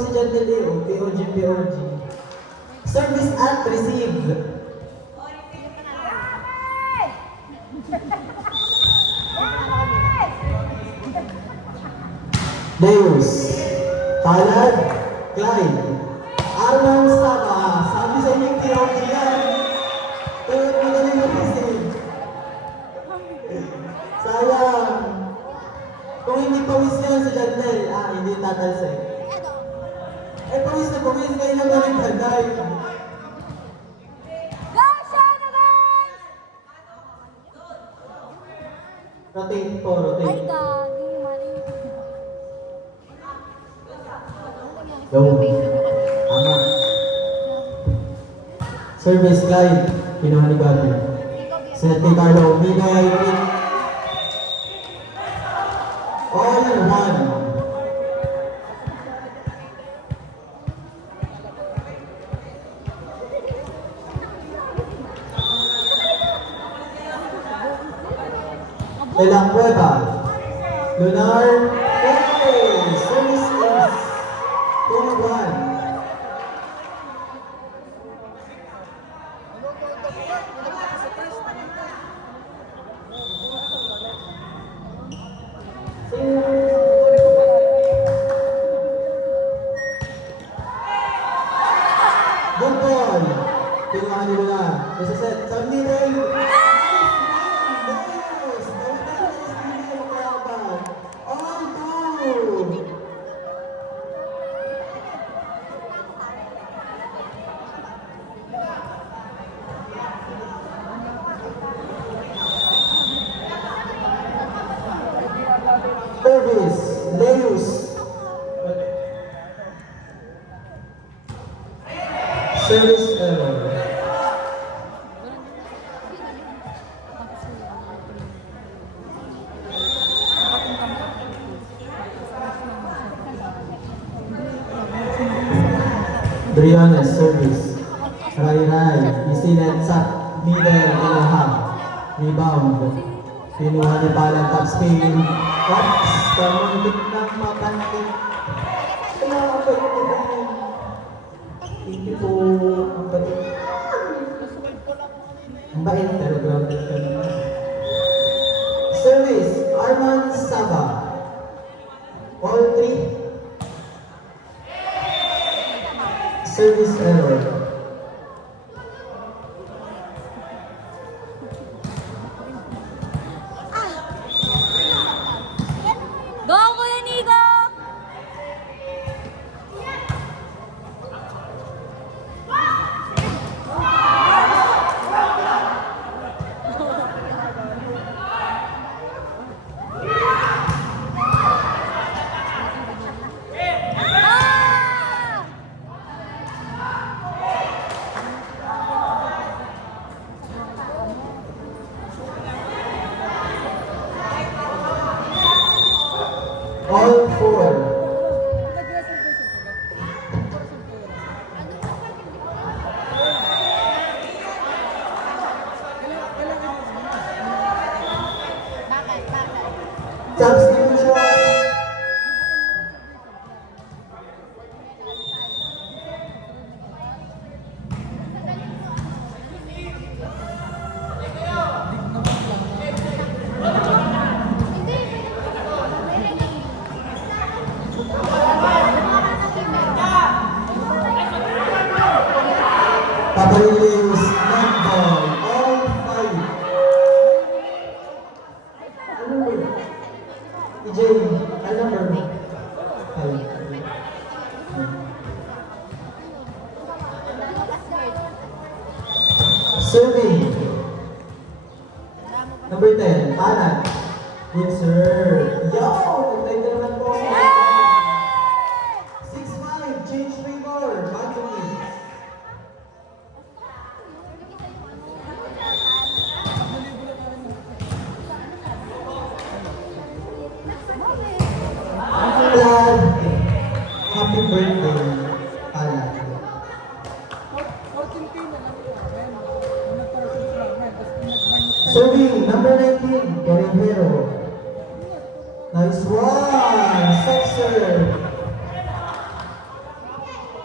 si John De Leo, POG. Service at receive. Deus, Palad, Clyde, Arman Saba, sabi sa inyo yung POG yan. Pero magaling mo kasi. Sayang. Kung hindi pawis yan si Jandel, hindi tatalsay. Pawis na pawis kayo na galing Jandel. Rotate po, rotate. Ay, gagi, mali. Tama. Service Clyde, kinuha ni Gabi. Set kay Carlo, Binay, all in one. De La Cueva, Lunar, service is 2-1. Good ball. Tingnan nyo na. Isa set. Sabi nila. All two. Service. Leus. Service error. Brianna service. Rai. Isinet sa middle ilahang. Rebound. Pinuha ni Palang top spin. Oops! Kamuntik ng mapantik. Kaya ako yung hindi po ang bait. Ang bait pero grounded ka naman. Service, Arman Saba. All three. Service error. Go, Kuya Nico! All four. Substitution. Papalilis, netball, all five. Ano ba yun? EJ, ano number? Five. Serving. Number 10, Panan. Good sir. Yo! Nag-time na naman po. 6-5, change favor. 5 minutes. Plan. Happy birthday, Palan. Serving, number 19, Correjero. Nice one! Sexer.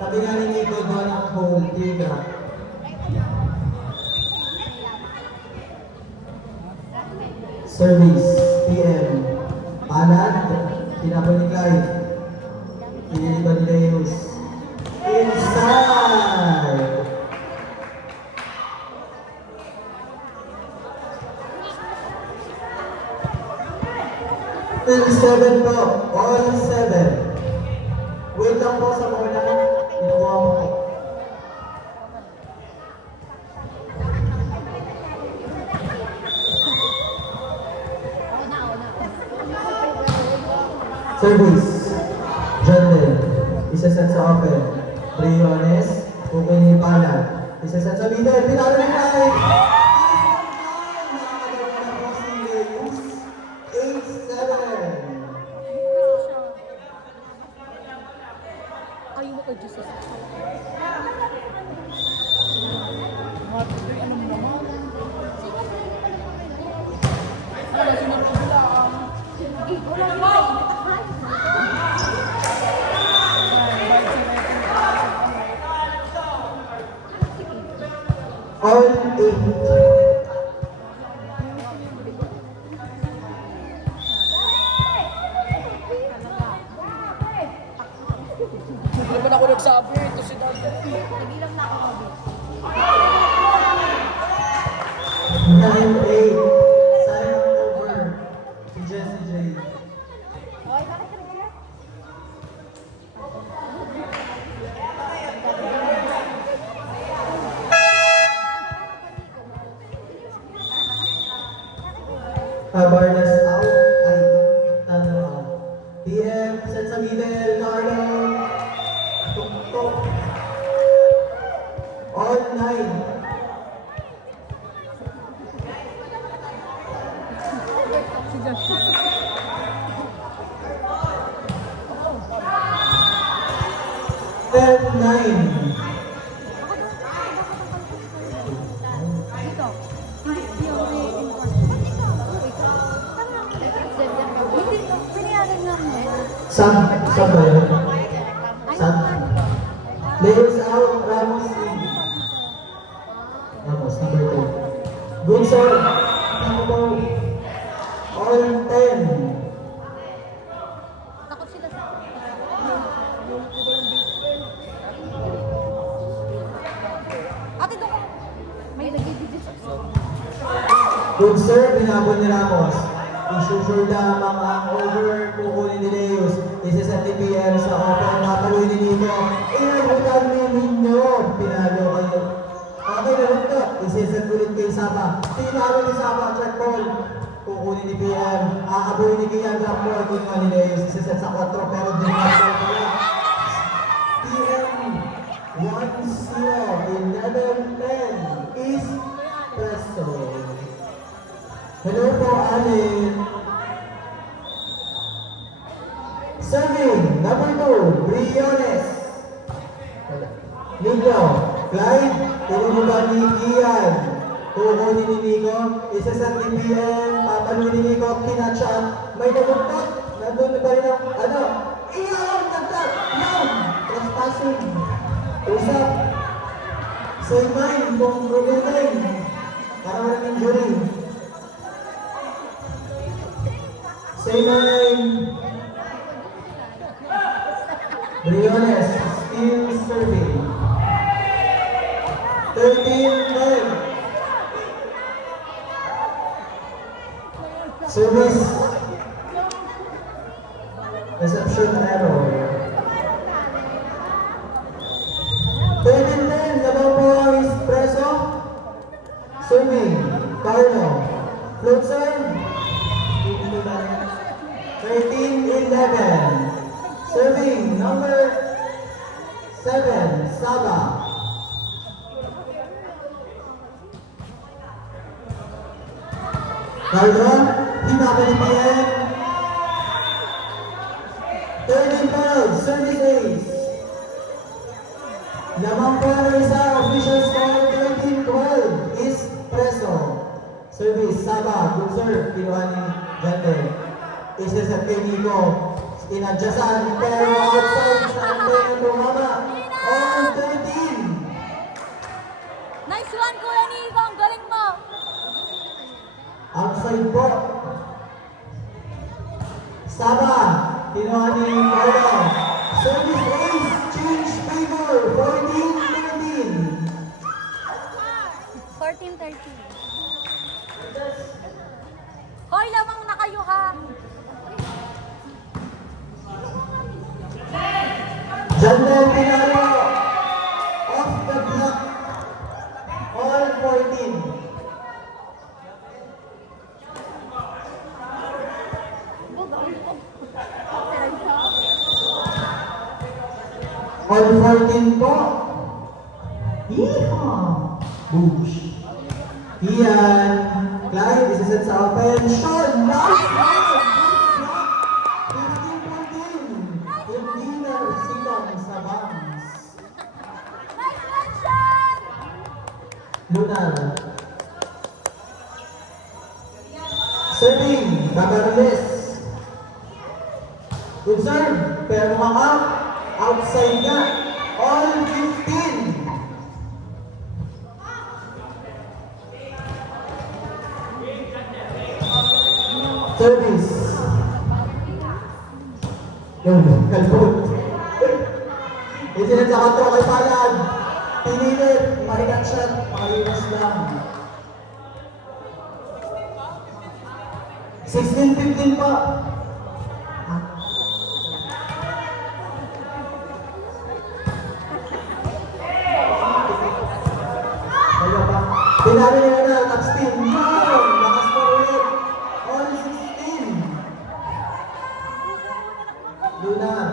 Sabi nga ni Nico doon ang hole, teardrop. Service, PM. Palad, tinapon ni Clyde. Piniliban ni Deus. Inside! Till 7 po, all 7. Wait lang po sa mga na kinuha mo po. Service, Jandel, isaset sa open. Briones, okay ni Pala. Isaset sa middle, pinalo ni Mike. 8-7. Ayaw mo ko, Jesus. All 8. Hindi naman ako nagsabi, ito si Dad. Nagilang na ako mabit. 9-8. Sayang over. Si Jessie J. Hoy, bakit ka nagkaya? Barnes out. Ay, Tano out. PM, set sa middle. Carlo. Tuk-tuk. All 9. Ten, 9. Dito. Hindi yung may enforcement. Hindi, pinayagan lang mo. Sab ba yun? Sab? Players out, Ramos in. Ramos, number 2. Good sir. Tambo. All 10. Takot sila sa... Ate, doon ka. May nag-i-video sa... Good sir, pinabon ni Ramos. Isusure lamang ang over kukunin ni Leos. Isa sa TPM sa open, nakatuloy ni Nico. Inabutan ni Ninyo. Pinalo kayo. Okay, naman to. Isa ulit kay Sapa. Tinalo ni Sapa, check ball. Kukunin ni PM. Aabuhin ni Kian Black ball. Kinuha ni Leos. Isa sa 4 pero din na sa PM 1-0. 11-10 is Presto. Hello po, Alin. Serving, number 2, Briones. Nico, Clyde, tinulugan ni Kian. Kukunin ni Nico, isa sa TPM, papaluin ni Nico, kinatcha, may nabuntot. Nandun na ba rin ang, iyaw, nagtag, iyaw, trespassing. Usap, save mine, kung rumitin. Para walang injury. Save mine. Briones, still serving. 13-10. Service. Reception error. 13-10. Laban po ang Espresso. Serving. Carlo. Float serve. 13-11. Serving number 7, Saba. Carlo, hinabal ni PM. 13-12, service ace. Lamang po ang isa, official score 13-12 is Preso. Service, Saba, good serve, kinuha ni Jante. Isa sa kay Nico. Inadyasan pero outside sa Andrea tumama. Jandel Pinalo, off the block, all 14. All 14 po. Yeehaw! Boosh. Ian, Clyde, isaset sa open. Sean, last one! 15-14. Hindi na silang sa bangs. Lunar. Serving, Bagarles. Good serve, pero out. Outside na. All 15. Service. Yun, kalbot. Isinad sa kontrol kay Palad. Pinilit, marikat shot, makaliwas lang. 16-15 pa. Kaya pa. Pinari nila na, top spin. Yun! Lakas pa ulit. All 16. Lunar.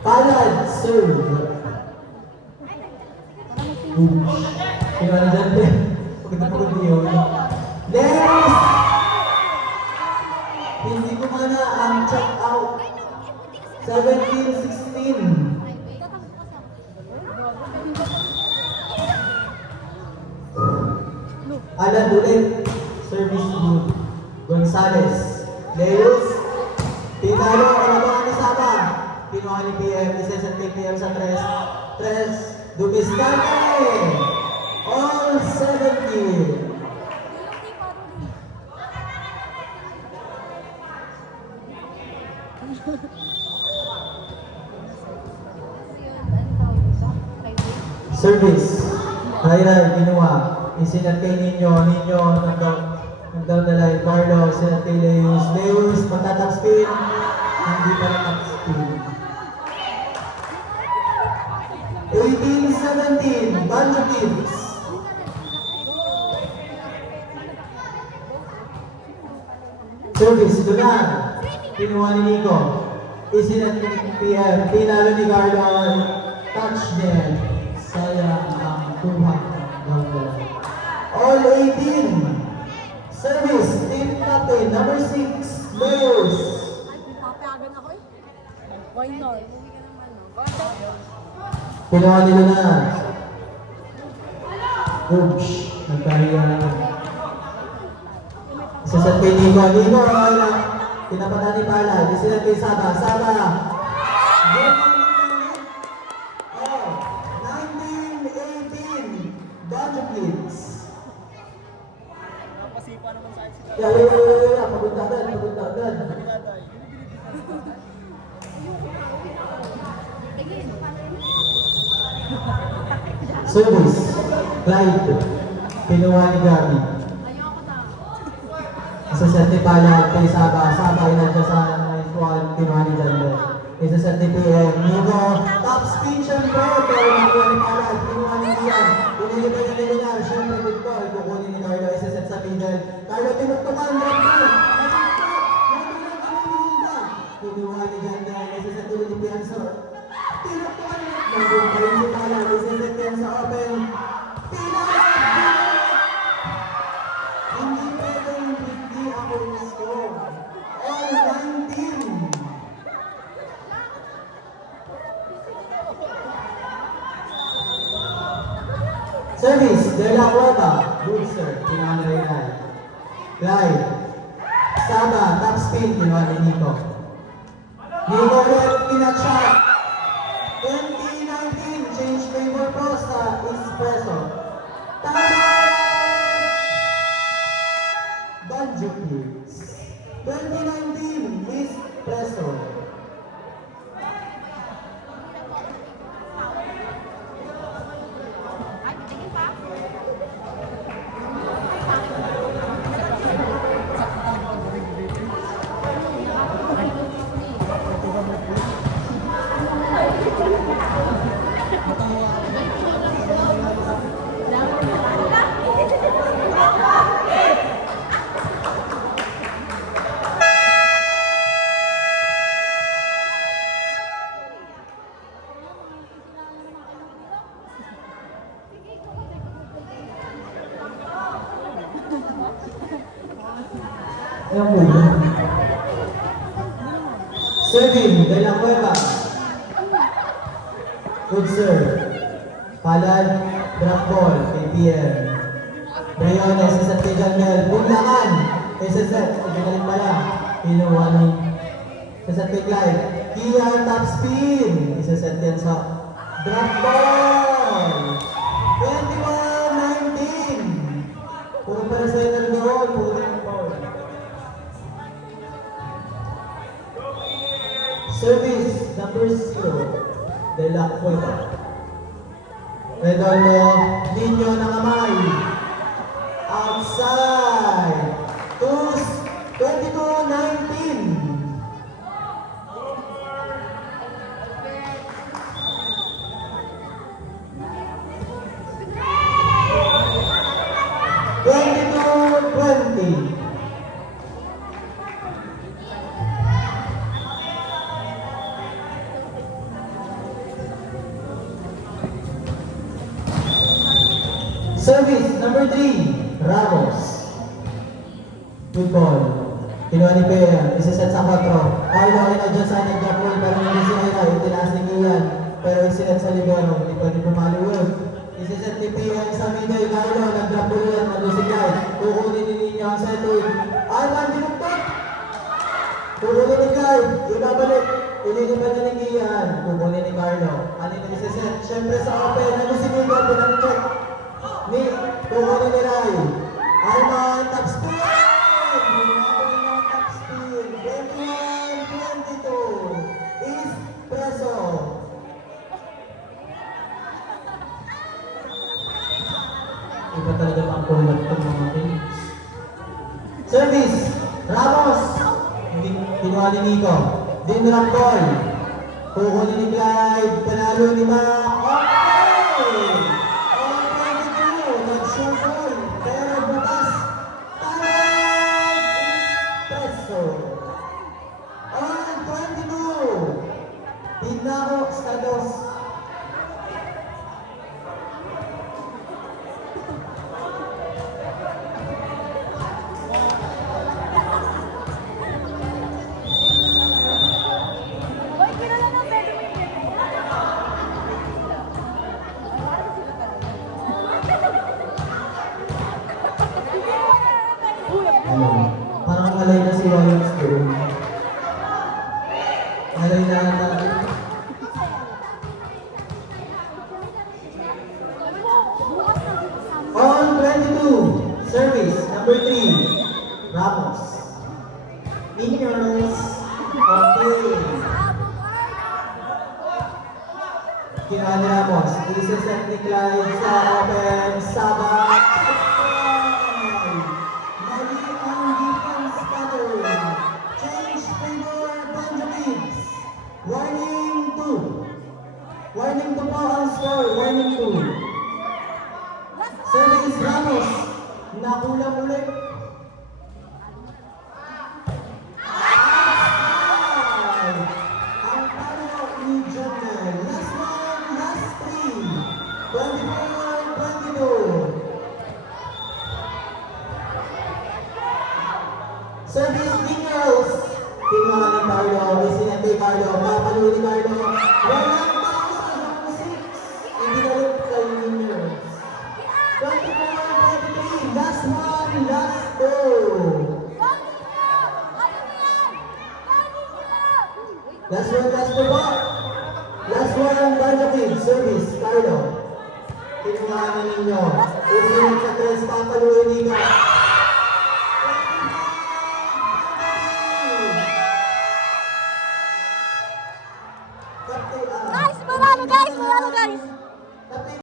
Palad, serve. Kaya na dyan din. Pagkatapagod niyo. Dennis! Hindi ko mana ang check out. 17-16. Alan ulit. Service good. Gonzales. Leos. Tinalo. Alabangan na Saba. Kinuha ni PM. Isa sa PM sa 3. Dumiskarte. All 70. Service. Rairal, kinuha. Isinat kay Ninyo. Ninyo, nag-down the line. Carlo, sinat kay Leus. Leus, magta-top spin. Hindi pa rin top spin. 18-17. Banjo Kids. Service, Dunan. Kinuha ni Nico. Isinat ni PM. Tinalo ni Carlo. Touch din. Sayang ang tuha. All 18. Service, team captain, number 6, Leos. Papayagan ako eh. Why not? Kinuha nila na. Oops, nagkariya na. Isasat kay Nico. Nico, pinapata ni Pala. Isasat kay Saba. Saba. Oh, 19-18. Banjo Kids. Yeah. Papunta agad. Service. Clyde. Kinuha ni Gabi. Isa-set ni Pala kay Saba. Saba inadya sa nice one. Kinuha ni Jandel. Isa-set ni PM. Nico. Top spin siyempre. Pero nakuha ni Pala. Kinuha ni Ian. Pinilipay na nila na. Siyempre Victor. Kukunin ni Carlo. Isa-set sa middle. Carlo tinuktukan. Kinuha ni Jandel. Isa-set ulit ni Pianso. Tinuktukan. Nagbuhay si Pala. Isa-set yan sa open. Hindi pwedeng hindi ako in-score. All 19. Service, De La Cueva. Good sir, kinuha ni Reynal. Clyde. Saba, top spin, kinuha ni Nico. Nico ulit, pinat-shot. 2019, change favor po sa Espresso. Tama! Banjo Kids. 2019, Espresso. ng muna. Serving, De La Cueva. Good serve. Palad, drop ball, kay Pierre. Briones, isa kay Janmel. Bunlakan, kay Cesar. Ibigalik pala. Pinuwani. Isa kay Clyde. Kian, top spin. Isa-set din sa drop ball. 21-19. Puro para sa inyo doon. Puro yung ball. Service, number 0. De La Cueva. Redondo, Nino ng kamay. Outside. 22-19. Service, number 3, Ramos. Good ball. Kinuha ni Pea, isa-set sa 4. Carlo ay na dyan sa nag-drop ball, pero hindi si Ira, itinaas ni Kian. Pero isinet sa libero, hindi pwede pumalo yun. Isa-set ni Pea sa middle, Carlo, nag-drop ball yan, malusigay. Kukunin ni Nino ang setting. Arman, binuktot! Kukunin ni Kai, ibabalik. Ililipan niya ni Kian. Kukunin ni Carlo. Ano yung isa-set? Siyempre sa open, nalusigay ko, pinag-check. Ni kukunin ni Rai. Arman, top spin! Ginagawa ng top spin. 21-22. Is preso. Iba talaga ang kulat ng mga teams. Service, Ramos. Hindi kinuha ni Nico. Din drop ball. Kukunin ni Clyde. Panalo ni Mac. Okay! Nag-shoot pero bukas. Tarek is preso. On 22. Bignaco, Stados. Hoy, kilala ng Benjamin. Parang alay na si Williams doon. Alay na ata. On 22, service, number 3, Ramos. Niños. Okay. Kinuha ni Ramos. Isa-set ni Clyde sa open. Sabat. Mali ang defense pattern. Change favor Benjamins. Warning 2. Warning 2 po ang score. Warning 2. Service Ramos. Nakulang ulit. Ang palo ni Jonel. Last one, last 3. 24-22. Service Nichols. Kinuha ni Carlo. Isinente Carlo. Papalo ni Carlo. Walang pausa ng 6. Ibinalik kay Nichols. 24-23. Last one, last 2. Last one, last 2 po. Last one, Benjamin. Service, Carlo. Kinuha na ninyo. Isinente sa 3. Papalo ni Nichols. Guys, manalo guys, manalo guys.